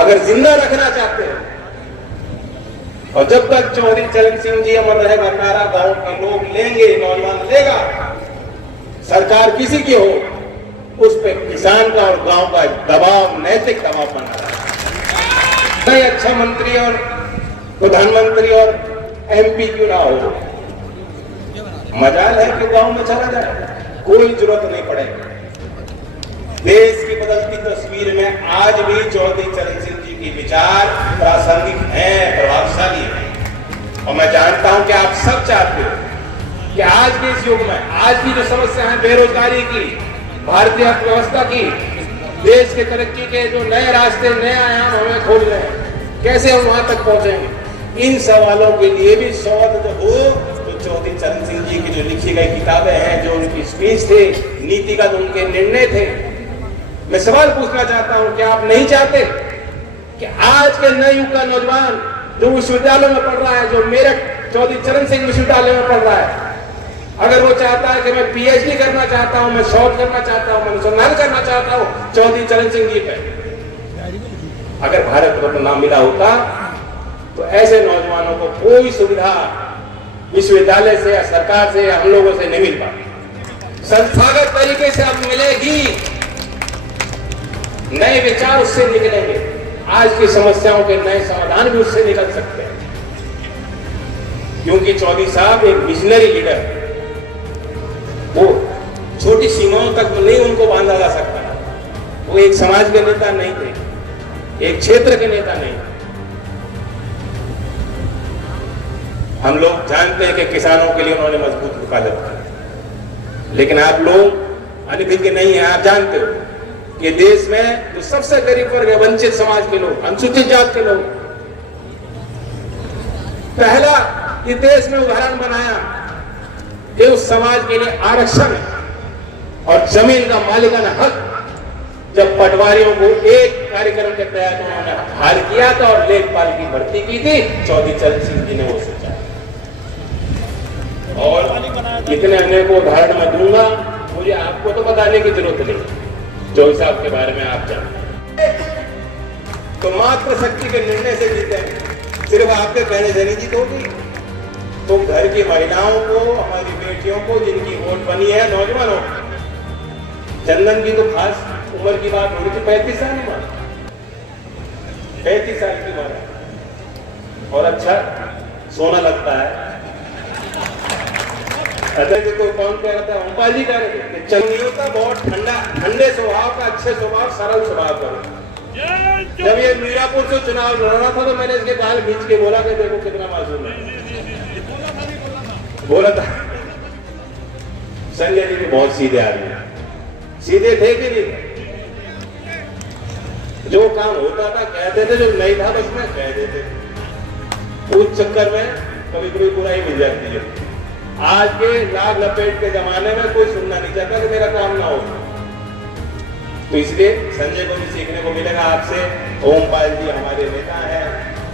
अगर जिंदा रखना चाहते हैं, और जब तक चौधरी चरण सिंह जी अमर रहेगा नारा गांव के लोग लेंगे, नौजवान लेगा, सरकार किसी की हो, उस पे किसान का और गांव का दबाव, नैतिक दबाव बना रहा है। नहीं अच्छा मंत्री और प्रधानमंत्री और एमपी क्यों ना हो, मजाल है कि गांव में चला जाए, कोई जरूरत नहीं पड़ेगी। देश की बदलती तस्वीर में आज भी चौधरी चरण सिंह जी के विचार प्रासंगिक हैं, प्रभावशाली हैं। और मैं जानता हूं कि आप सब चाहते हो कि आज के इस युग में, आज की जो समस्या है बेरोजगारी की, भारतीय अर्थव्यवस्था की, देश के तरक्की के जो नए रास्ते, नए आयाम हमें खोल रहे हैं, कैसे हम वहां तक पहुंचेंगे, इन सवालों के लिए भी सवाल जो हो, तो चौधरी चरण सिंह जी की जो लिखी गई किताबें हैं, जो उनकी स्पीच थे, नीतिगत उनके निर्णय थे, मैं सवाल पूछना चाहता हूं कि आप नहीं चाहते कि आज के नए युग का नौजवान जो विश्वविद्यालय में पढ़ रहा है, जो मेरठ चौधरी चरण सिंह विश्वविद्यालय में पढ़ रहा है, अगर वो चाहता है कि मैं पीएचडी करना चाहता हूं, मैं शोध करना चाहता हूं, मैं अनुसंधान करना चाहता हूं चौधरी चरण सिंह जी पे, अगर भारत रत्न नाम मिला होता तो ऐसे नौजवानों को कोई सुविधा विश्वविद्यालय से या सरकार से या हम लोगों से नहीं मिल पाती। संस्थागत तरीके से अब मिलेगी, नए विचार उससे निकलेंगे, आज की समस्याओं के नए समाधान भी उससे निकल सकते हैं, क्योंकि चौधरी साहब एक विजनरी लीडर, वो छोटी सीमाओं तक नहीं उनको बांधा जा सकता, वो एक समाज के नेता नहीं थे, एक क्षेत्र के नेता नहीं। हम लोग जानते हैं कि किसानों के लिए उन्होंने मजबूत वकालत की, लेकिन आप लोग अनभिज्ञ नहीं है। आप जानते हो कि देश में जो सबसे गरीब वर्ग है, वंचित समाज के लोग, अनुसूचित जात के लोग, पहला ये देश में उदाहरण बनाया कि उस समाज के लिए आरक्षण और जमीन का मालिकाना हक, जब पटवारियों को एक कार्यक्रम के तहत उन्होंने हार किया था और लेखपाल की भर्ती की थी, चौधरी चरण सिंह जी ने वो सोचा। और इतने अनेक उदाहरण मैं दूंगा, मुझे आपको तो बताने की जरूरत नहीं, चौधरी साहब के बारे में आप जानते हैं। तो मात्र शक्ति के निर्णय से जीते हैं, सिर्फ आपके कहने से नहीं जीत होगी। तो घर की महिलाओं को, हमारी बेटियों को, जिनकी वोट बनी है, नौजवानों, चंदन की तो खास उम्र की बात हो रही थी, 35 साल की बात, 35 साल की बात, और अच्छा सोना लगता है। तो कोई कौन कह रहा था, ओमपाल जी कह रहे थे, चंदियों का बहुत ठंडे स्वभाव का, अच्छे स्वभाव, सरल स्वभाव का। जब ये मीरापुर से चुनाव लड़ रहा था तो मैंने इसके बाल खींच के बोला कि देखो कितना मासूम है, बोला था। संजय जी भी बहुत सीधे आदमी, सीधे थे कि नहीं, जो काम होता था कहते थे, जो नहीं था बस में कह देते, उस चक्कर में कभी कभी बुराई मिल जाती है। आज के लाग लपेट के जमाने में कोई सुनना नहीं चाहता कि मेरा काम ना हो, तो इसलिए संजय को भी सीखने को मिलेगा आपसे। ओमपाल जी हमारे नेता हैं,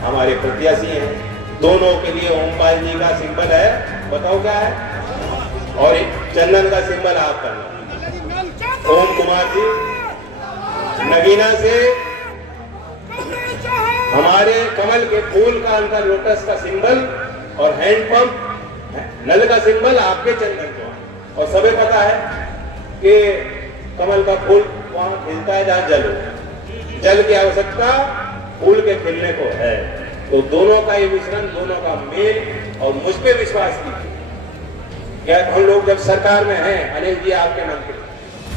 हमारे प्रत्याशी हैं, दोनों के लिए ओमपाल जी का सिंबल है, बताओ क्या है, और चंदन का सिंबल आप करना। ओम कुमार जी नगीना से हमारे कमल के फूल का अंदर लोटस का सिंबल और हैंडपंप नल का सिंबल आपके चंदन को, और सबे पता है कि कमल का फूल वहां खिलता है जहां जल हो, जल की आवश्यकता फूल के खिलने को है। तो दोनों का ये मिश्रण, दोनों का मेल, और मुझ पे विश्वास कीजिए, क्या हम लोग जब सरकार में हैं, अनिल जी आपके मंत्री,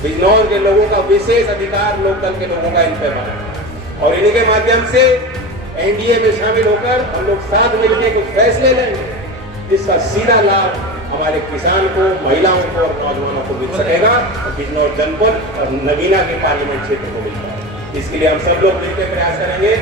बिजनौर के लोगों का विशेष अधिकार लोकदल के लोगों का इन पे बना, और इन्हीं के माध्यम से एनडीए में शामिल होकर हम लोग साथ मिलकर कुछ फैसले लेंगे जिसका सीधा लाभ हमारे किसान को, महिलाओं को और नौजवानों को मिल सकेगा, बिजनौर जनपद और नगीना के पार्लियामेंट क्षेत्र को मिलता है। इसके लिए हम सब लोग मिलकर प्रयास करेंगे।